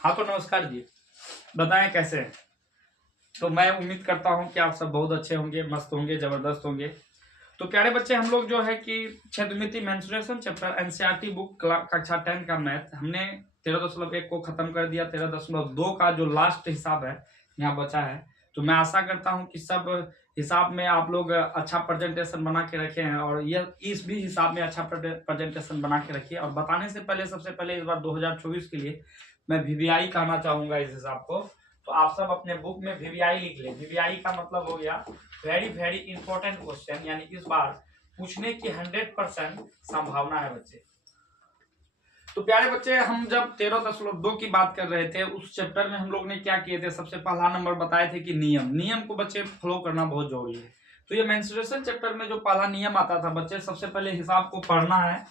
हाँ तो नमस्कार जी। बताएं कैसे हैं? तो मैं उम्मीद करता हूँ कि आप सब बहुत अच्छे होंगे, मस्त होंगे, जबरदस्त होंगे। तो प्यारे बच्चे, हम लोग जो है कि छेदमिति मेंस्ट्रुएशन चैप्टर एनसीईआरटी बुक कक्षा 10 का मैथ हमने 13.1 को खत्म कर दिया। 13.2 का जो लास्ट हिसाब है यहाँ बचा है। तो मैं आशा करता हूँ कि सब हिसाब में आप लोग अच्छा प्रेजेंटेशन बना के रखे हैं और ये इस भी हिसाब में अच्छा प्रेजेंटेशन बना के रखिए। और बताने से पहले सबसे पहले इस बार 2024 के लिए मैं वीवीआई कहना चाहूंगा इस हिसाब को। तो आप सब अपने बुक में वीवीआई लिख ले। वीवीआई का मतलब हो गया वेरी वेरी इंपॉर्टेंट क्वेश्चन, यानी इस बार पूछने की 100% संभावना है बच्चे। तो प्यारे बच्चे, हम जब 13.2 की बात कर रहे थे उस चैप्टर में हम लोग ने क्या किए थे, सबसे पहला नंबर बताए थे कि नियम को बच्चे फॉलो करना बहुत जरूरी है। तो ये मेंस्ट्रुएशन चैप्टर में जो पहला नियम आता था बच्चे, सबसे पहले हिसाब को पढ़ना है,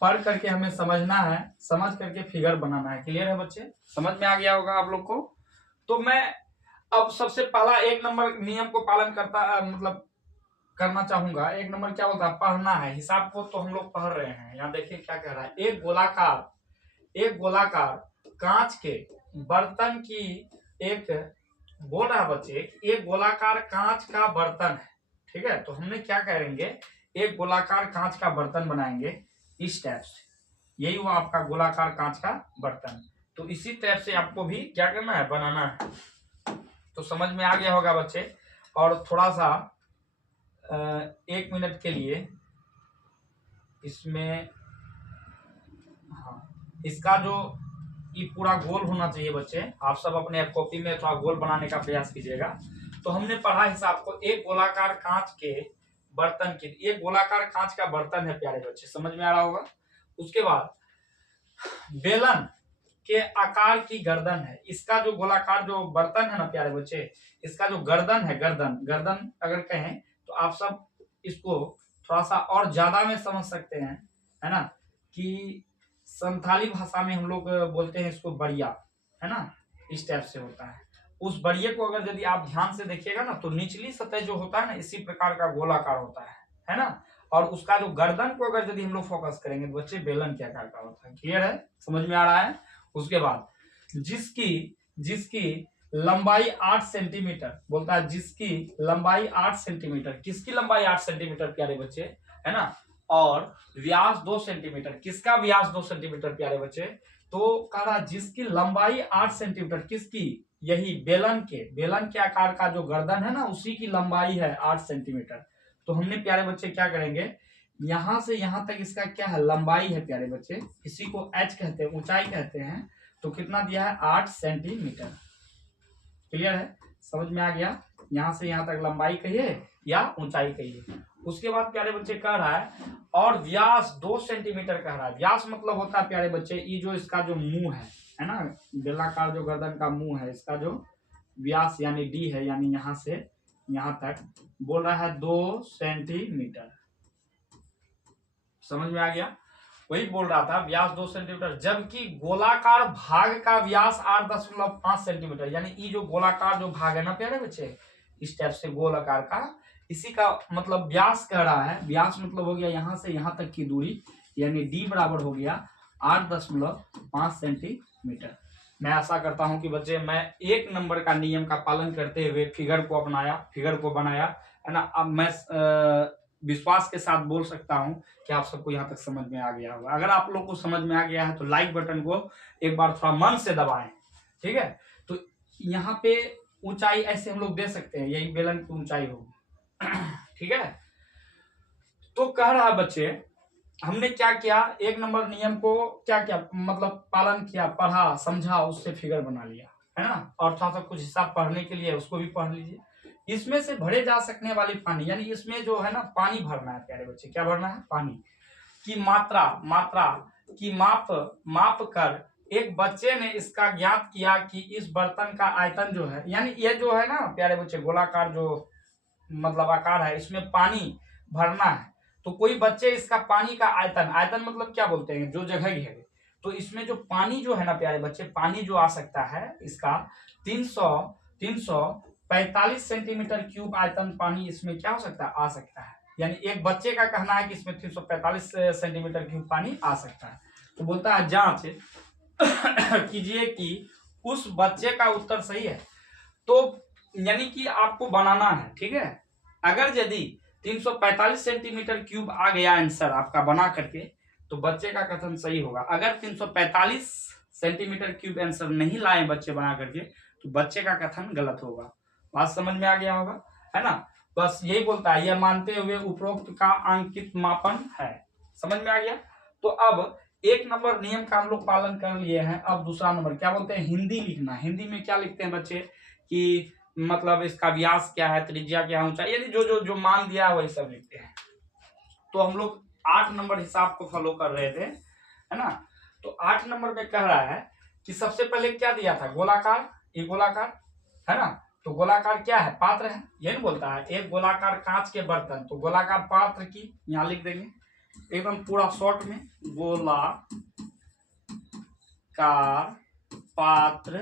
पढ़ करके हमें समझना है, समझ करके फिगर बनाना है। क्लियर है बच्चे? समझ में आ गया होगा आप लोग को। तो मैं अब सबसे पहला 1 नंबर नियम को पालन मतलब करना चाहूंगा। 1 नंबर क्या होता है? पढ़ना है। हिसाब को तो हम लोग पढ़ रहे हैं। यहाँ देखिए क्या कह रहा है। एक गोलाकार कांच के बर्तन की एक बोल रहा है बच्चे, एक गोलाकार कांच का बर्तन है। ठीक है, तो हमने क्या करेंगे, एक गोलाकार कांच का बर्तन बनाएंगे इस टाइप से। यही हुआ आपका गोलाकार कांच का बर्तन। तो इसी टाइप से आपको भी क्या करना है, बनाना है। तो समझ में आ गया होगा बच्चे। और थोड़ा सा 1 मिनट के लिए इसमें, हाँ, इसका जो ये पूरा गोल होना चाहिए बच्चे। आप सब अपने कॉपी में थोड़ा गोल बनाने का प्रयास कीजिएगा। तो हमने पढ़ा हिसाब को, एक गोलाकार कांच के बर्तन की, एक गोलाकार कांच का बर्तन है प्यारे बच्चे, समझ में आ रहा होगा। उसके बाद बेलन के आकार की गर्दन है। इसका जो गोलाकार जो बर्तन है ना प्यारे बच्चे, इसका जो गर्दन है, गर्दन अगर कहें तो आप सब इसको थोड़ा सा और ज्यादा में समझ सकते हैं, है ना, कि संथाली भाषा में हम लोग बोलते हैं इसको बड़िया, है ना, इस टाइप से होता है। उस बड़िए को अगर यदि आप ध्यान से देखिएगा ना तो निचली सतह जो होता है ना इसी प्रकार का गोलाकार होता है ना। और उसका जो गर्दन को अगर यदि हम लोग फोकस करेंगे तो बच्चे बेलन के आकार का होता है। क्लियर है? समझ में आ रहा है? उसके बाद जिसकी लंबाई 8 सेंटीमीटर, बोलता है जिसकी लंबाई 8 सेंटीमीटर। किसकी लंबाई 8 सेंटीमीटर प्यारे बच्चे, है ना, और व्यास 2 सेंटीमीटर। किसका व्यास 2 सेंटीमीटर प्यारे बच्चे? तो कह रहा जिसकी लंबाई 8 सेंटीमीटर, किसकी? यही बेलन के आकार का जो गर्दन है ना उसी की लंबाई है 8 सेंटीमीटर। तो हमने प्यारे बच्चे क्या करेंगे, यहां से यहां तक इसका क्या है, लंबाई है प्यारे बच्चे, इसी को एच कहते हैं, ऊंचाई कहते हैं। तो कितना दिया है? 8 सेंटीमीटर। क्लियर है? समझ में आ गया? यहां से यहां तक लंबाई कहिए या ऊंचाई कहिए। उसके बाद प्यारे बच्चे कह रहा है और व्यास 2 सेंटीमीटर कह रहा है। व्यास मतलब होता है प्यारे बच्चे, ये जो इसका जो मुंह है ना, बेलाकार जो गर्दन का मुंह है, इसका जो व्यास यानी डी है, यानी यहां से यहां तक बोल रहा है 2 सेंटीमीटर। समझ में आ गया? वही बोल रहा था व्यास 2 सेंटीमीटर, जबकि गोलाकार भाग का व्यास 8.5 सेंटीमीटर। यानी ये जो गोलाकार जो भाग है ना प्यारे बच्चे, इस टाइप से गोलाकार का, इसी का मतलब व्यास कह रहा है। व्यास मतलब हो गया यहां से यहां तक की दूरी, यानी डी बराबर हो गया 8.5 सेंटीमीटर। मैं आशा करता हूं कि बच्चे मैं 1 नंबर का नियम का पालन करते हुए फिगर को अपनाया, फिगर को बनाया, है ना। अब मैं विश्वास के साथ बोल सकता हूं कि आप सबको यहाँ तक समझ में आ गया होगा। अगर आप लोग को समझ में आ गया है तो लाइक बटन को एक बार थोड़ा मन से दबाएं। ठीक है, तो यहाँ पे ऊंचाई ऐसे हम लोग दे सकते हैं, यही बेलन की ऊंचाई होगी। ठीक है, तो कह रहा है बच्चे हमने क्या किया, 1 नंबर नियम को क्या किया, मतलब पालन किया, पढ़ा, समझा, उससे फिगर बना लिया, है ना। और थोड़ा सा कुछ हिसाब पढ़ने के लिए उसको भी पढ़ लीजिए। इसमें से भरे जा सकने वाली पानी, यानी इसमें जो है ना पानी भरना है प्यारे बच्चे। क्या भरना है? पानी की मात्रा की माप कर एक बच्चे ने इसका ज्ञात किया कि इस बर्तन का आयतन जो है, यानी ये जो है ना प्यारे बच्चे गोलाकार जो मतलब आकार है, इसमें पानी भरना है। तो कोई बच्चे इसका पानी का आयतन मतलब क्या बोलते हैं, जो जगह है। तो इसमें जो पानी जो है ना प्यारे बच्चे, पानी जो आ सकता है इसका 345 सेंटीमीटर क्यूब आयतन पानी इसमें क्या हो सकता है, आ सकता है। यानी एक बच्चे का कहना है कि इसमें 345 सेंटीमीटर क्यूब पानी आ सकता है। तो बोलता है जांच कीजिए कि उस बच्चे का उत्तर सही है। तो यानी कि आपको बनाना है, ठीक है। अगर यदि 345 सेंटीमीटर क्यूब आ गया आंसर आपका बना करके, तो बच्चे का कथन सही होगा। अगर 345 सेंटीमीटर क्यूब आंसर नहीं लाए बच्चे बना करके, तो बच्चे का कथन गलत होगा। बात समझ में आ गया होगा, है ना। बस यही बोलता है, यह मानते हुए उपरोक्त का अंकित मापन है। समझ में आ गया। तो अब एक नंबर नियम का हम लोग पालन कर लिए हैं। अब दूसरा नंबर क्या बोलते हैं, हिंदी लिखना। हिंदी में क्या लिखते हैं बच्चे कि मतलब इसका व्यास क्या है, त्रिज्या क्या है, ऊंचाई, यानी जो जो जो मान दिया है वही सब लिखते हैं। तो हम लोग 8 नंबर हिसाब को फॉलो कर रहे थे, है ना। तो 8 नंबर में कह रहा है कि सबसे पहले क्या दिया था, गोलाकार, ये गोलाकार है ना। तो गोलाकार क्या है, पात्र है, ये नहीं बोलता है एक गोलाकार कांच के बर्तन, तो गोलाकार पात्र की यहां लिख देंगे एकदम पूरा शॉर्ट में, गोलाकार पात्र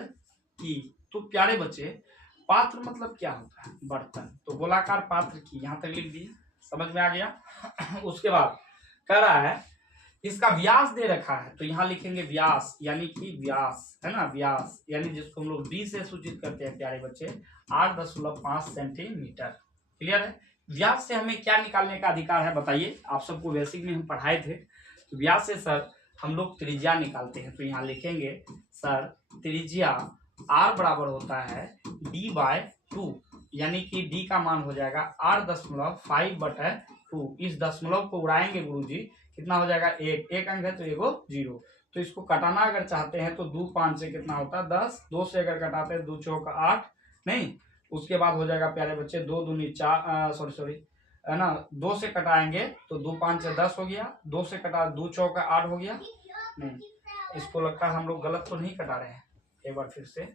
की। तो प्यारे बच्चे, पात्र मतलब क्या होता है, बर्तन, तो गोलाकार पात्र की यहां तक लिख दिए। समझ में आ गया। उसके बाद कह रहा है इसका व्यास दे रखा है, तो यहां लिखेंगे व्यास, यानी कि व्यास है ना, व्यास यानी जिसको हम लोग डी से सूचित करते हैं प्यारे बच्चे, 8.5 सेंटीमीटर। क्लियर है। व्यास से हमें क्या निकालने का अधिकार है बताइए, आप सबको बेसिक में हम पढ़ाए थे। तो व्यास से सर हम लोग त्रिज्या निकालते हैं, तो यहाँ लिखेंगे सर त्रिज्या r बराबर होता है d/2, यानी कि d का मान हो जाएगा 8.5/2। इस दशमलव को उड़ाएंगे गुरुजी, कितना हो जाएगा, एक अंक है तो एगो 0। तो इसको कटाना अगर चाहते हैं तो 2 5 से कितना होता है 10, 2 से अगर कटाते हैं 2 चौक 8, नहीं, उसके बाद हो जाएगा प्यारे बच्चे 2 दूनी 4, सॉरी है ना, 2 से कटाएंगे तो 2 5 से 10 हो गया, 2 से कटा 2 चौक 8 हो गया। नहीं, इसको लगता है हम लोग गलत तो नहीं कटा रहे हैं, एक बार फिर से।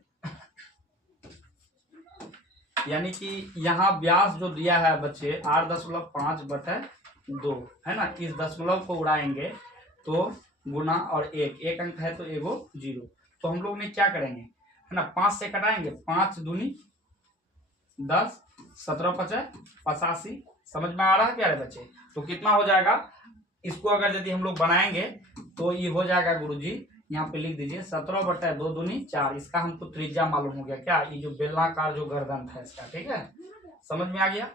यानी कि यहाँ व्यास जो दिया है बच्चे 8.5/2 है ना, इस दशमलव को उड़ाएंगे तो गुना और एक अंक है तो एगो 0। तो हम लोग ने क्या करेंगे, है ना, 5 से कटाएंगे, 5 दूनी 10, 17 5 85। समझ में आ रहा है प्यारे बच्चे। तो कितना हो जाएगा, इसको अगर यदि हम लोग बनाएंगे तो ये हो जाएगा गुरुजी, यहाँ पे लिख दीजिए 17/2 दूनी 4। इसका हमको त्रिज्या मालूम हो गया, क्या, ये जो बेलनाकार जो गर्दन था इसका, ठीक है, समझ में आ गया।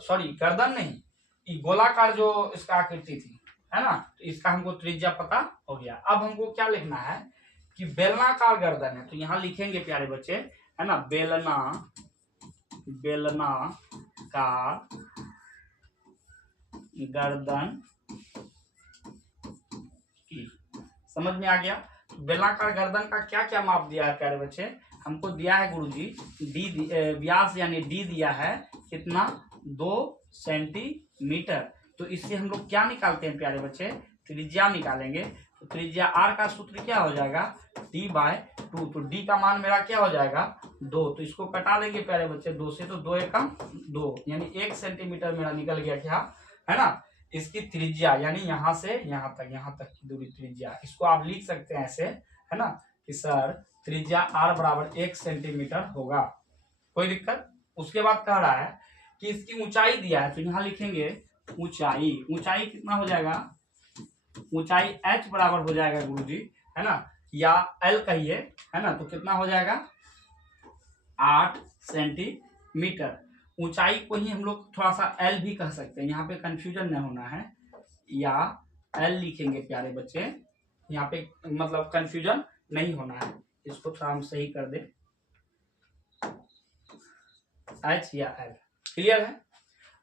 सॉरी गर्दन नहीं, ये गोलाकार जो इसका आकृति थी, है ना, तो इसका हमको त्रिज्या पता हो गया। अब हमको क्या लिखना है कि बेलनाकार गर्दन है, तो यहाँ लिखेंगे प्यारे बच्चे, है ना, बेलना का गर्दन की। समझ में आ गया। बेलनाकार गर्दन का क्या क्या माप दिया है प्यारे बच्चे, हमको दिया है गुरुजी डी, व्यास यानी डी दिया है कितना, 2 सेंटीमीटर। तो इससे हम लोग क्या निकालते हैं प्यारे बच्चे, त्रिज्या निकालेंगे। तो त्रिज्या आर का सूत्र क्या हो जाएगा, d/2। तो d का मान मेरा क्या हो जाएगा 2, तो इसको कटा देंगे प्यारे बच्चे 2 से, तो 2 एकम 2, यानी 1 सेंटीमीटर मेरा निकल गया, क्या है ना। इसकी त्रिज्या यानी यहाँ से यहाँ तक की दूरी त्रिज्या, इसको आप लिख सकते हैं ऐसे, है ना, कि सर त्रिज्या r बराबर 1 सेंटीमीटर होगा, कोई दिक्कत। उसके बाद कह रहा है कि इसकी ऊंचाई दिया है, तो यहाँ लिखेंगे ऊंचाई कितना हो जाएगा, ऊंचाई h बराबर हो जाएगा गुरुजी, है ना, या l कहिए, है ना, तो कितना हो जाएगा 8 सेंटीमीटर। ऊंचाई को ही हम लोग थोड़ा सा एल भी कह सकते हैं, यहाँ पे कंफ्यूजन नहीं होना है, या एल लिखेंगे प्यारे बच्चे, यहाँ पे मतलब कंफ्यूजन नहीं होना है, इसको थोड़ा हम सही कर दे, एच या एल। क्लियर है।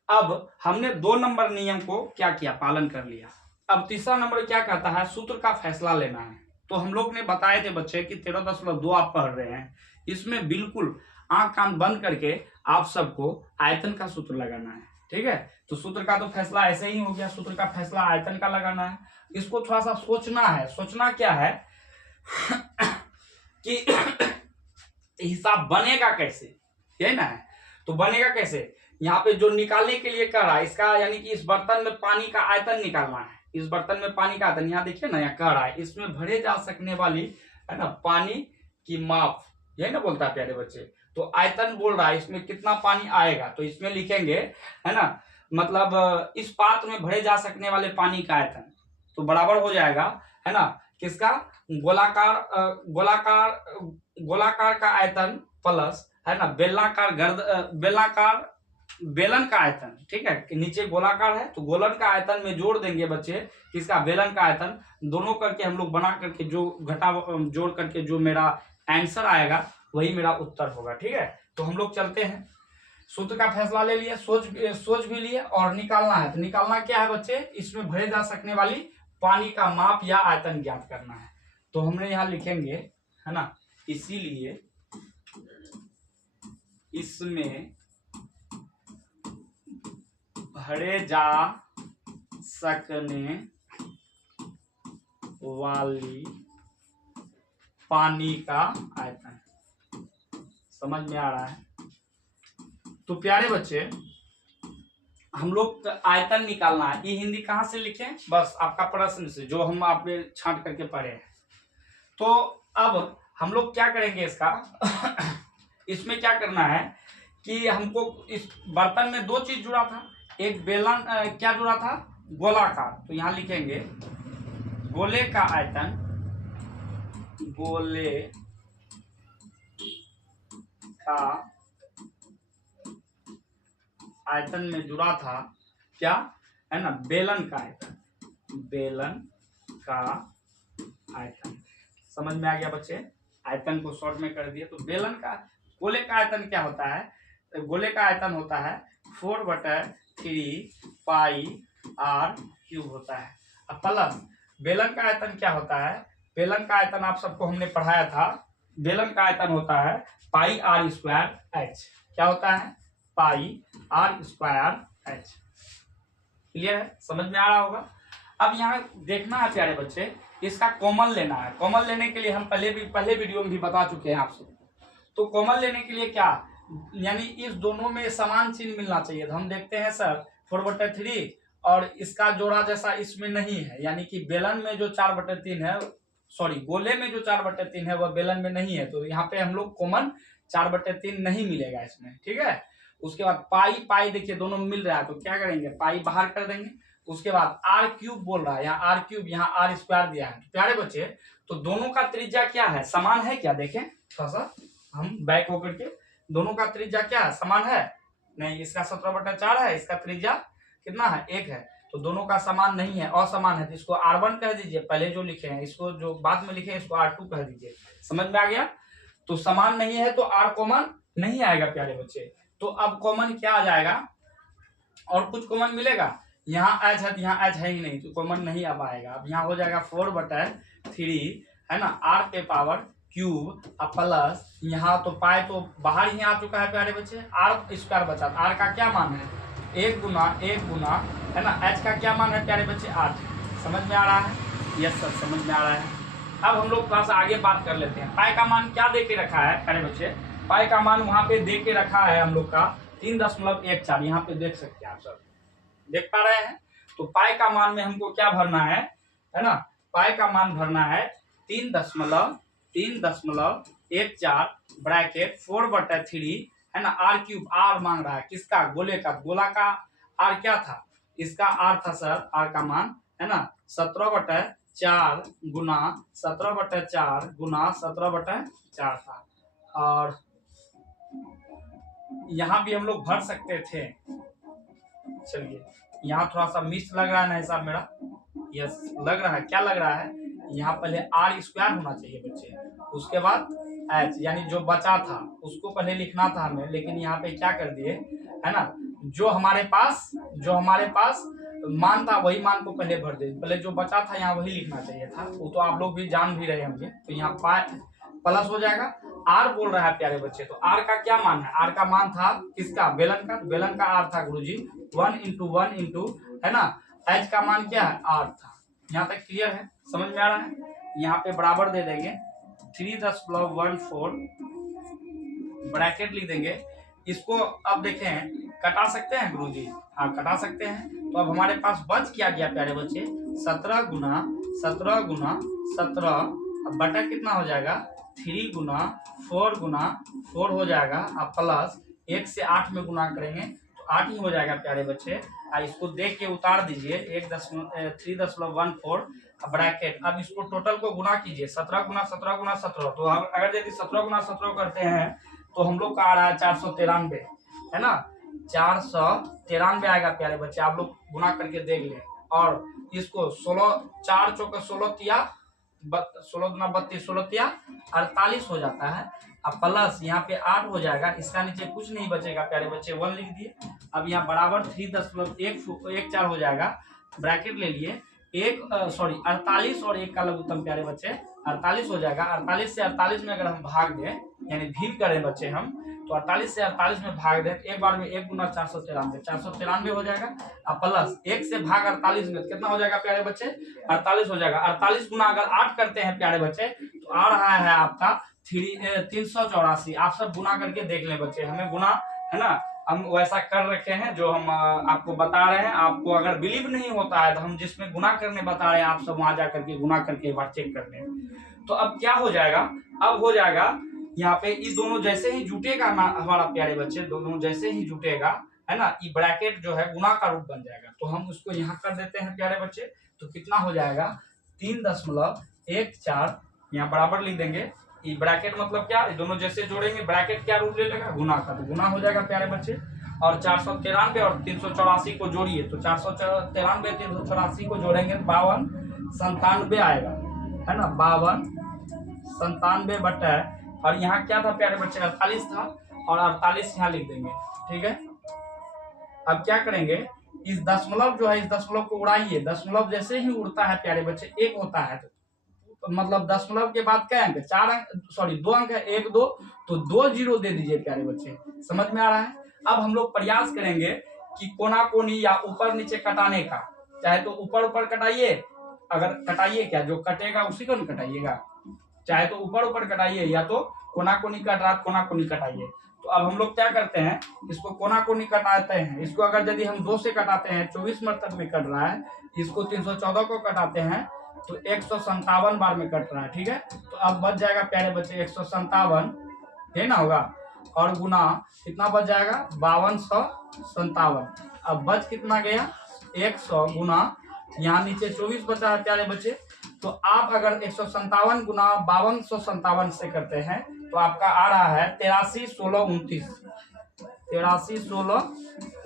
अब हमने 2 नंबर नियम को क्या किया, पालन कर लिया। अब तीसरा नंबर क्या कहता है, सूत्र का फैसला लेना है। तो हम लोग ने बताए थे बच्चे कि 13.2 आप पढ़ रहे हैं, इसमें बिल्कुल आंख कान बंद करके आप सबको आयतन का सूत्र लगाना है, ठीक है। तो सूत्र का तो फैसला ऐसे ही हो गया, सूत्र का फैसला आयतन का लगाना है। इसको थोड़ा सा सोचना है, सोचना क्या है कि हिसाब बनेगा कैसे, यही ना है। तो बनेगा कैसे, यहाँ पे जो निकालने के लिए कर रहा है इसका, यानी कि इस बर्तन में पानी का आयतन निकालना है, इस बर्तन में पानी का आयतन, यहाँ देखिए ना, यहाँ कह रहा है इसमें भरे जा सकने वाली, है ना, पानी की माप, यही ना बोलता है प्यारे बच्चे। तो आयतन बोल रहा है इसमें कितना पानी आएगा, तो इसमें लिखेंगे, है ना, मतलब इस पात्र में भरे जा सकने वाले पानी का आयतन, तो बराबर हो जाएगा, है ना, किसका, गोलाकार गोलाकार का आयतन प्लस, है ना, बेलनाकार बेलनाकार बेलन का आयतन, ठीक है, कि नीचे गोलाकार है तो गोलन का आयतन में जोड़ देंगे बच्चे किसका, बेलन का आयतन, दोनों करके हम लोग बना करके जो घटा जोड़ करके जो मेरा आंसर आएगा वही मेरा उत्तर होगा। ठीक है, तो हम लोग चलते हैं, सूत्र का फैसला ले लिए, सोच भी लिए और निकालना है। तो निकालना क्या है बच्चे, इसमें भरे जा सकने वाली पानी का माप या आयतन ज्ञात करना है। तो हमने यहाँ लिखेंगे, है ना, इसीलिए इसमें भरे जा सकने वाली पानी का आयतन। समझ में आ रहा है? तो प्यारे बच्चे, हम लोग आयतन निकालना है। ये हिंदी कहाँ से लिखें, बस आपका प्रश्न से जो हम आपने छांट करके पढ़े हैं। तो अब हम लोग क्या करेंगे इसका इसमें क्या करना है कि हमको इस बर्तन में दो चीज जुड़ा था, एक बेलन क्या जुड़ा था, गोलाकार। तो यहां लिखेंगे गोले का आयतन, गोले का आयतन में जुड़ा था क्या, है ना, बेलन का आयतन, बेलन का आयतन। समझ में आ गया बच्चे, आयतन को शॉर्ट में कर दिए। तो बेलन का, गोले का आयतन क्या होता है, गोले का आयतन होता है 4/3 पाई r क्यूब होता है। अब प्लस बेलन का आयतन क्या होता है, बेलन का आयतन आप सबको हमने पढ़ाया था, बेलन का आयतन होता है पाई r स्क्वायर h। क्या होता है, पाई r स्क्वायर h। क्लियर है, समझ में आ रहा होगा। अब यहाँ देखना है प्यारे बच्चे, इसका कॉमन लेना है। कॉमन लेने के लिए हम पहले वीडियो में भी बता चुके हैं आपसे। तो कॉमन लेने के लिए क्या, यानी इस दोनों में समान चिन्ह मिलना चाहिए। तो हम देखते हैं सर 4/3 और इसका जोड़ा जैसा इसमें नहीं है, यानी कि बेलन में जो 4/3 है, सॉरी गोले में जो 4/3 है वह बेलन में नहीं है। तो यहाँ पे हम लोग कॉमन 4/3 नहीं मिलेगा इसमें। ठीक है, उसके बाद पाई पाई देखिए दोनों में मिल रहा है, तो क्या करेंगे, पाई बाहर कर देंगे। उसके बाद r क्यूब बोल रहा है, यहाँ r क्यूब, यहाँ r स्क्वायर दिया है। प्यारे बच्चे, तो दोनों का त्रिज्या क्या है, समान है क्या, देखें थोड़ा सा हम बैक होकर के, दोनों का त्रिज्या क्या है, समान है नहीं। इसका 17/4 है, इसका त्रिज्या कितना है, 1 है। तो दोनों का समान नहीं है, असमान है। तो इसको r1 कह दीजिए, पहले जो लिखे हैं, इसको जो बाद में लिखे हैं इसको r2 कह दीजिए। समझ में आ गया। तो समान नहीं है तो r कॉमन नहीं आएगा प्यारे बच्चे। तो अब कॉमन क्या आ जाएगा, और कुछ कॉमन मिलेगा, यहाँ h है तो यहाँ h है ही नहीं, तो कॉमन नहीं अब आएगा। अब यहाँ हो जाएगा 4/3, है ना, r पे पावर क्यूब, अब प्लस यहाँ तो पाए तो बाहर ही आ चुका है प्यारे बच्चे, r स्क्वायर बचा। r का क्या मान है, 1 गुना, है ना, h का क्या मान है प्यारे बच्चे, 8। समझ में आ रहा है, यस सर समझ में आ रहा है। अब हम लोग थोड़ा सा आगे बात कर लेते हैं। पाई का मान क्या दे के रखा है प्यारे बच्चे, पाई का मान वहां पे दे के रखा है हम लोग का 3.14, यहाँ पे देख सकते हैं आप सब, देख पा रहे हैं। तो पाई का मान में हमको क्या भरना है ना, पाई का मान भरना है 3.14 ब्रैकेट 4/3, है ना, r क्यूब, r मांग रहा है किसका, गोले का, गोला का r क्या था, इसका r था सर, r का मान, है ना, 17/4 गुना 17/4 गुना 17/4 था। और यहाँ भी हम लोग भर सकते थे। चलिए, यहाँ थोड़ा सा मिस लग रहा है ना हिसाब मेरा, यस लग रहा है, क्या लग रहा है, यहाँ पहले r स्क्वायर होना चाहिए बच्चे, उसके बाद h, यानी जो बचा था उसको पहले लिखना था हमें, लेकिन यहाँ पे क्या कर दिए, है ना, जो हमारे पास मान था वही मान को पहले भर दे, पहले जो बचा था यहाँ वही लिखना चाहिए था। वो तो आप लोग भी जान भी रहे होंगे। तो यहाँ प्लस हो जाएगा, r बोल रहा है प्यारे बच्चे, तो r का क्या मान है, r का मान था किसका, बेलन का, बेलन का r था गुरुजी 1 × 1 × है ना, h का मान क्या है, r था। यहाँ तक क्लियर है, समझ में आ रहा है। यहाँ पे बराबर दे देंगे 3.14 ब्रैकेट लिख देंगे इसको। अब देखें कटा सकते हैं गुरुजी, हाँ कटा सकते हैं। तो अब हमारे पास बच क्या गया प्यारे बच्चे, 17 गुना 17 बटा कितना हो जाएगा, 3 गुना 4 हो जाएगा। अब प्लस 1 से 8 में गुना करेंगे तो 8 ही हो जाएगा प्यारे बच्चे। इसको देख के उतार दीजिए, 3.14 ब्रैकेट। अब इसको टोटल को गुना कीजिए, 17 गुना 17 गुना 17। तो अगर यदि 17 गुना 17 करते हैं तो हम लोग का आ रहा है 493, है ना, 493 आएगा प्यारे बच्चे। आप लोग गुना करके देख लें। और इसको 16 4 चौके 16 तिया 16 गुना 32 16 तिया 48 हो जाता है। अब प्लस यहाँ पे 8 हो जाएगा, इसका नीचे कुछ नहीं बचेगा प्यारे बच्चे, 1 लिख दिए। अब यहाँ बराबर 3.14 हो जाएगा, ब्रैकेट ले लिए। 48 और 1 का लघुत्तम प्यारे बच्चे 48 हो जाएगा। 48 से 48 में अगर हम भाग दें, यानी भिन्न करें बच्चे हम, तो 48 से 48 में भाग दें, एक बार में 1 गुना 493 हो जाएगा। अब प्लस 1 से भाग 48 में कितना हो जाएगा प्यारे बच्चे, 48 हो जाएगा। 48 गुना अगर 8 करते हैं प्यारे बच्चे तो आ रहा है आपका 384। आप सब गुना करके देख लें बच्चे, हमें गुना, है ना, हम वैसा कर रखे हैं जो हम आपको बता रहे हैं। आपको अगर बिलीव नहीं होता है तो हम जिसमें गुना करने बता रहे हैं, आप सब वहां जाकर के गुना करके एक बार चेक कर लें। तो अब क्या हो जाएगा, अब हो जाएगा यहाँ पे ये दोनों जैसे ही जुटेगा हमारा प्यारे बच्चे, दोनों जैसे ही जुटेगा, है ना, ये ब्रैकेट जो है गुना का रूप बन जाएगा। तो हम उसको यहाँ कर देते हैं प्यारे बच्चे। तो कितना हो जाएगा 3.14, यहाँ बराबर लिख देंगे। ये ब्रैकेट मतलब क्या, ये दोनों जैसे जोड़ेंगे ब्रैकेट क्या रूप ले लेगा, गुना का। तो गुना हो जाएगा प्यारे बच्चे। और 493 और 384 को जोड़िए, तो 493 384 को जोड़ेंगे 5297 आएगा, है ना, 5297 बटा, और यहाँ क्या था प्यारे बच्चे, 48 था, और 48 यहाँ लिख देंगे, ठीक है। अब क्या करेंगे, इस दशमलव जो है, इस दशमलव को उड़ाइए। दशमलव जैसे ही उड़ता है प्यारे बच्चे 1 होता है, तो मतलब दशमलव के बाद क्या अंक है, 4 अंक, सॉरी 2 अंक है, 1 2, तो 2 जीरो दे दीजिए प्यारे बच्चे। समझ में आ रहा है। अब हम लोग प्रयास करेंगे कि कोना कोनी या ऊपर नीचे कटाने का, चाहे तो ऊपर ऊपर कटाइए, अगर कटाइए क्या, जो कटेगा उसी को नहीं कटाइएगा, चाहे तो ऊपर ऊपर कटाइए या तो कोना कोनी कट रहा कोना कोनी कटाइए। तो अब हम लोग क्या करते हैं, इसको कोना कोनी कटाते हैं। इसको अगर यदि हम 2 से कटाते हैं 24 मरतब में कट रहा है, इसको 314 को कटाते हैं तो 157 बार में कट रहा है, ठीक है। तो अब बच जाएगा प्यारे बच्चे 157, है ना, होगा, और गुना कितना बच जाएगा 5257। अब बच कितना गया 100 गुना, यहाँ नीचे 24 बचा है प्यारे बच्चे। तो आप अगर 157 गुना 5257 से करते हैं तो आपका आ रहा है 83 16 29, 83 16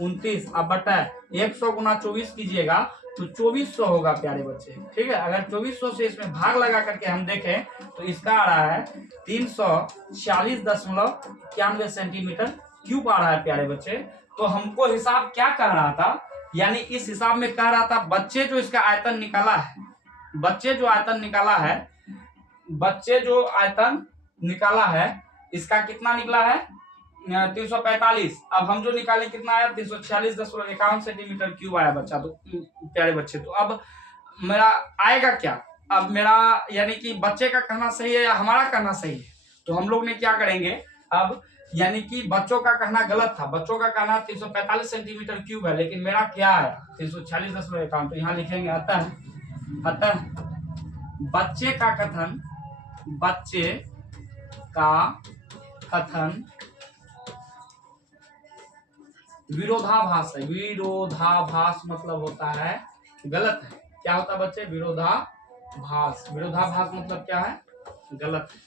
29। अब बटा 100 गुना 24 कीजिएगा तो 2400 होगा प्यारे बच्चे, ठीक है। अगर 2400 से इसमें भाग लगा करके हम देखें तो इसका आ रहा है 346.91 सेंटीमीटर क्यूब आ रहा है प्यारे बच्चे। तो हमको हिसाब क्या कर रहा था, यानी इस हिसाब में कह रहा था बच्चे जो इसका आयतन निकाला है, बच्चे जो आयतन निकाला है इसका कितना निकला है 345। अब हम जो निकाले कितना आया 346.51 सेंटीमीटर क्यूब आया बच्चा। तो प्यारे बच्चे, तो अब मेरा आएगा क्या, अब मेरा यानी कि बच्चे का कहना सही है या हमारा कहना सही है। तो हम लोग ने क्या करेंगे अब, यानी कि बच्चों का कहना गलत था, बच्चों का कहना 345 सेंटीमीटर क्यूब है, लेकिन मेरा क्या आया 346.51। तो यहाँ लिखेंगे अतः बच्चे का कथन विरोधाभास है। विरोधाभास मतलब होता है गलत है। क्या होता है बच्चे, विरोधाभास। विरोधाभास मतलब क्या है, गलत है।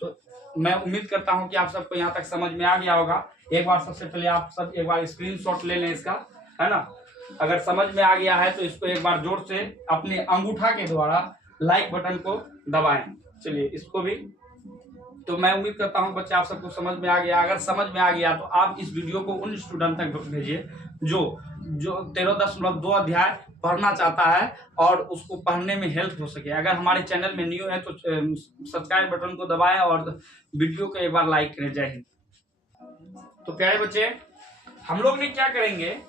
तो मैं उम्मीद करता हूं कि आप सबको यहाँ तक समझ में आ गया होगा। एक बार सबसे पहले आप सब एक बार स्क्रीनशॉट ले लें इसका, है ना। अगर समझ में आ गया है तो इसको एक बार जोर से अपने अंगूठा के द्वारा लाइक बटन को दबाएं। चलिए इसको भी, तो मैं उम्मीद करता हूं बच्चे आप सबको समझ में आ गया। अगर समझ में आ गया तो आप इस वीडियो को उन स्टूडेंट तक भेजिए जो 13.2 अध्याय पढ़ना चाहता है और उसको पढ़ने में हेल्प हो सके। अगर हमारे चैनल में न्यू है तो सब्सक्राइब बटन को दबाएं और वीडियो को एक बार लाइक करें। जय हिंद। तो प्यारे बच्चे, हम लोग ने क्या करेंगे,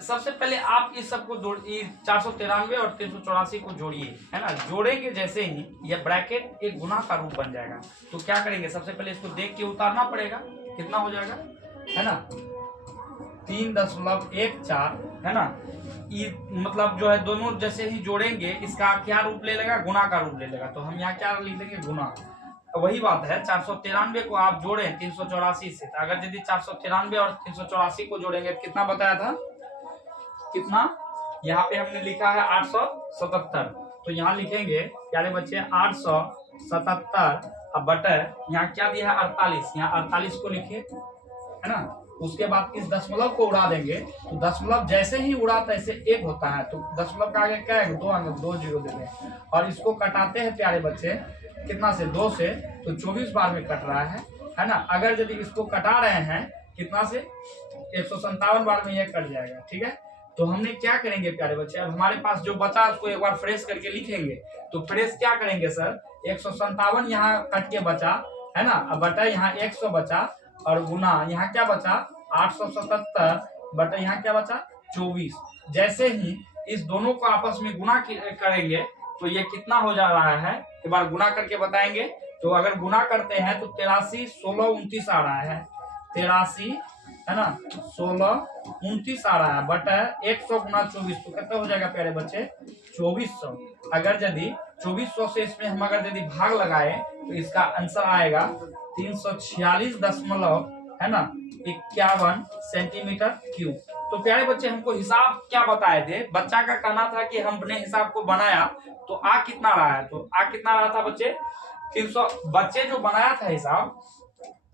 सबसे पहले आप इस सबको 493 और 384 को जोड़िए, है ना। जोड़ेंगे जैसे ही यह ब्रैकेट एक गुना का रूप बन जाएगा। तो क्या करेंगे, सबसे पहले इसको देख के उतारना पड़ेगा, कितना हो जाएगा, है ना 3.14, है ना। ये मतलब जो है दोनों जैसे ही जोड़ेंगे इसका क्या रूप ले लेगा, गुना का रूप ले लेगा। तो हम यहाँ क्या लिख देंगे, गुना। वही बात है 493 को आप जोड़ें 384 से, तो अगर यदि 493 और 384 को जोड़ेंगे तो कितना बताया था, कितना, यहाँ पे हमने लिखा है 877, तो यहाँ लिखेंगे प्यारे बच्चे 877 अब बटर यहाँ क्या दिया है 48, यहाँ 48 को लिखे, है ना। उसके बाद इस दशमलव को उड़ा देंगे, तो दशमलव जैसे ही उड़ा तैसे एक होता है, तो दशमलव का आगे क्या है 2 अंक 2 जीरो देंगे, और इसको कटाते हैं प्यारे बच्चे कितना से 2 से, तो 24 बार में कट रहा है ना। अगर यदि इसको कटा रहे हैं कितना से 157 बार में यह कट जाएगा, ठीक है। तो हमने क्या करेंगे प्यारे बच्चे, अब हमारे पास जो बचा उसको एक बार फ्रेश करके लिखेंगे। तो फ्रेश क्या करेंगे सर, 157 यहाँ कट के बचा, है ना। अब बटा यहाँ 100 बचा, और गुना यहाँ क्या बचा 877 बटा यहाँ क्या बचा 24। जैसे ही इस दोनों को आपस में गुना करेंगे तो ये कितना हो जा रहा है, एक बार गुना करके बताएंगे। तो अगर गुना करते हैं तो 83 16 29 आ रहा है, 83 है ना 16 29 आ रहा है, बट 100 गुना 24 तो कितना हो जाएगा प्यारे बच्चे 2400। अगर यदि 2400 से इसमें हम अगर यदि भाग लगाए तो इसका आंसर आएगा 346 दशमलव है ना 51 सेंटीमीटर क्यूब। तो प्यारे बच्चे हमको हिसाब क्या बताए थे, बच्चा का कहना था कि हमने हिसाब को बनाया तो आ कितना रहा है, तो आ कितना रहा था बच्चे 300। बच्चे जो बनाया था हिसाब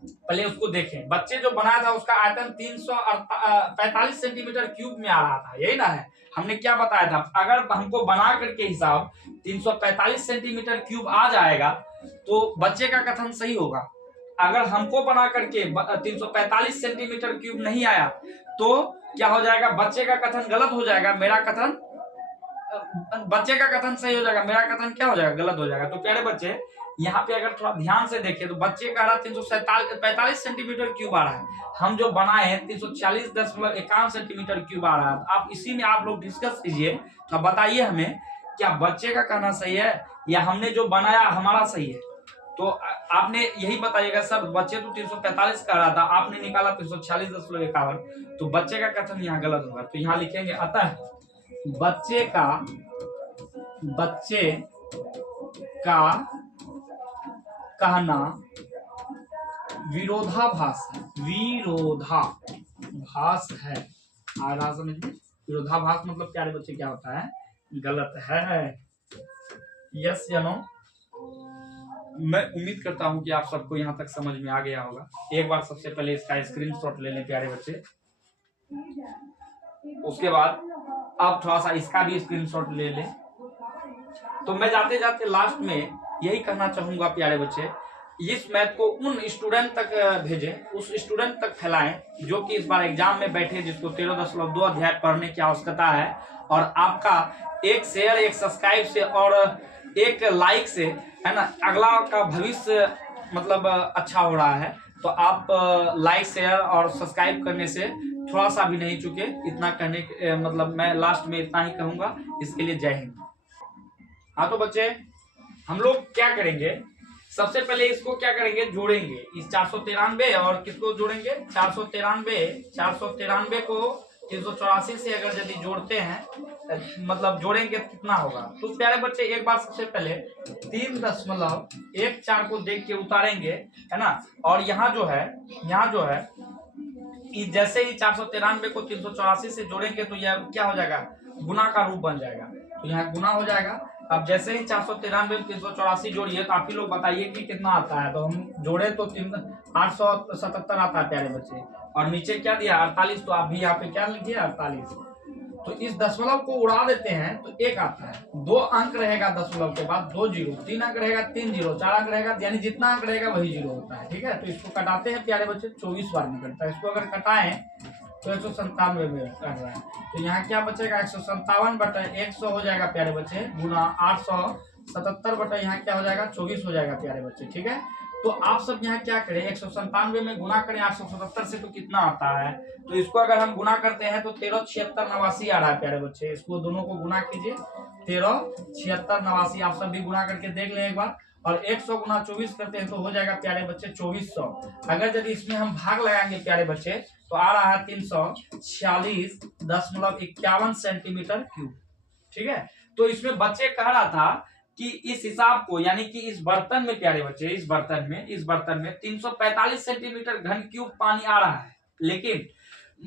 पहले उसको देखें, बच्चे जो बनाया था उसका आयतन 345 सेंटीमीटर क्यूब में आ रहा था, यही ना है। हमने क्या बताया था, अगर हमको बना करके हिसाब 345 सेंटीमीटर क्यूब आ जाएगा तो बच्चे का कथन सही होगा। अगर हमको बना करके 345 सेंटीमीटर क्यूब नहीं आया तो क्या हो जाएगा, बच्चे का कथन गलत हो जाएगा, मेरा कथन बच्चे का कथन सही हो जाएगा, मेरा कथन क्या हो जाएगा गलत हो जाएगा। तो प्यारे बच्चे यहाँ पे अगर थोड़ा ध्यान से देखें तो बच्चे का 345 सेंटीमीटर क्यूब आ रहा है, हम जो बनाए हैं 346.51 सेंटीमीटर क्यूब आ रहा है। आप इसी में आप लोग डिस्कस कीजिए, तो बताइए हमें क्या बच्चे का कहना सही है या हमने जो बनाया हमारा सही है। तो आपने यही बताइएगा सर, बच्चे तो 345 कह रहा था, आपने निकाला 346.51, तो बच्चे का कथन यहाँ गलत होगा। तो यहाँ लिखेंगे अतः बच्चे का कहना विरोधाभास है। आ रहा समझ में, विरोधाभास मतलब प्यारे बच्चे क्या होता है, गलत है। यस या नो। मैं उम्मीद करता हूं कि आप सबको यहाँ तक समझ में आ गया होगा। एक बार सबसे पहले इसका स्क्रीनशॉट ले लें प्यारे बच्चे, उसके बाद आप थोड़ा सा इसका भी स्क्रीनशॉट ले लें। तो मैं जाते जाते लास्ट में यही कहना चाहूंगा प्यारे बच्चे, इस मैथ को उन स्टूडेंट तक भेजें, उस स्टूडेंट तक फैलाएं जो कि इस बार एग्जाम में बैठे, जिसको 13.2 अध्याय पढ़ने की आवश्यकता है। और आपका एक शेयर, एक सब्सक्राइब से और एक लाइक से, है ना, अगला का भविष्य मतलब अच्छा हो रहा है। तो आप लाइक शेयर और सब्सक्राइब करने से थोड़ा सा भी नहीं चुके। इतना कहने मतलब मैं लास्ट में इतना ही कहूंगा। इसके लिए जय हिंद। हाँ तो बच्चे हम लोग क्या करेंगे, सबसे पहले इसको क्या करेंगे, जोड़ेंगे इस 493 और किसको जोड़ेंगे 493 को 384 से अगर यदि जोड़ते हैं मतलब जोड़ेंगे तो कितना होगा। तो प्यारे बच्चे एक बार सबसे पहले 3.14 को देख के उतारेंगे, है ना। और यहाँ जो है जैसे ही 493 को 384 से जोड़ेंगे तो यह क्या हो जाएगा, गुना का रूप बन जाएगा। तो यहाँ गुना हो जाएगा। अब जैसे ही 493 में 384 जोड़िए तो आप ही लोग बताइए कि कितना आता है। तो हम जोड़े तो 877 आता है प्यारे बच्चे, और नीचे क्या दिया 48, तो आप भी यहाँ पे क्या लिखिए 48। तो इस दशमलव को उड़ा देते हैं तो 1 आता है। 2 अंक रहेगा दशमलव के बाद 2 जीरो, 3 अंक रहेगा 3 जीरो, 4 अंक रहेगा, यानी जितना अंक रहेगा वही जीरो होता है, ठीक है। तो इसको कटाते हैं प्यारे बच्चे, 24 बार में कटता है। इसको अगर कटाएं तो 197 में कट रहा है। तो यहाँ क्या बचेगा 157 बटा 100 हो जाएगा प्यारे बच्चे, गुना 877 बटा यहाँ क्या हो जाएगा 24 हो जाएगा प्यारे बच्चे, ठीक है। तो आप सब यहाँ क्या करें, 197 में गुना करें 877 से तो कितना आता है। तो इसको अगर हम गुना करते हैं तो 13 76 89 आ रहा है प्यारे बच्चे। इसको दोनों को गुना कीजिए, 13 76 89 आप सब भी गुना करके देख लें एक बार। और 100 गुना 24 करते हैं तो हो जाएगा प्यारे बच्चे 2400। अगर यदि इसमें हम भाग लगाएंगे प्यारे बच्चे तो आ रहा है 346.51 सेंटीमीटर क्यूब, ठीक है। तो इसमें बच्चे कह रहा था कि इस हिसाब को, यानी कि इस बर्तन में प्यारे बच्चे, इस बर्तन में 345 सेंटीमीटर घन क्यूब पानी आ रहा है। लेकिन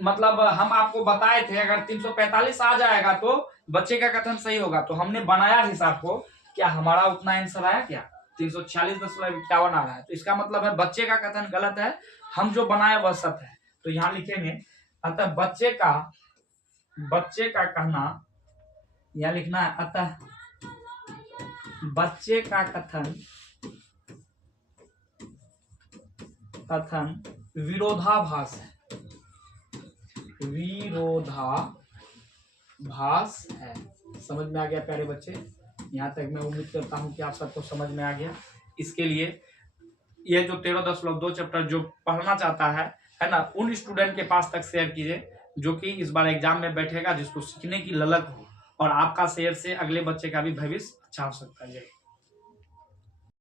मतलब हम आपको बताए थे अगर 345 आ जाएगा तो बच्चे का कथन सही होगा। तो हमने बनाया हिसाब को, क्या हमारा उतना आंसर आया क्या? 346.51 आ रहा है। तो इसका मतलब है बच्चे का कथन गलत है, हम जो बनाए वह सत्य है। तो यहाँ लिखेंगे, अतः बच्चे का कहना, यहाँ लिखना है, अतः बच्चे का कथन विरोधाभास है, विरोधाभास है। समझ में आ गया प्यारे बच्चे? यहाँ तक मैं उम्मीद करता हूँ कि आप सबको समझ में आ गया। इसके लिए ये जो 13.2 चैप्टर जो पढ़ना चाहता है ना, उन स्टूडेंट के पास तक शेयर कीजिए जो कि इस बार एग्जाम में बैठेगा, जिसको सीखने की ललक हो, और आपका शेयर से अगले बच्चे का भी भविष्य अच्छा हो सकता है।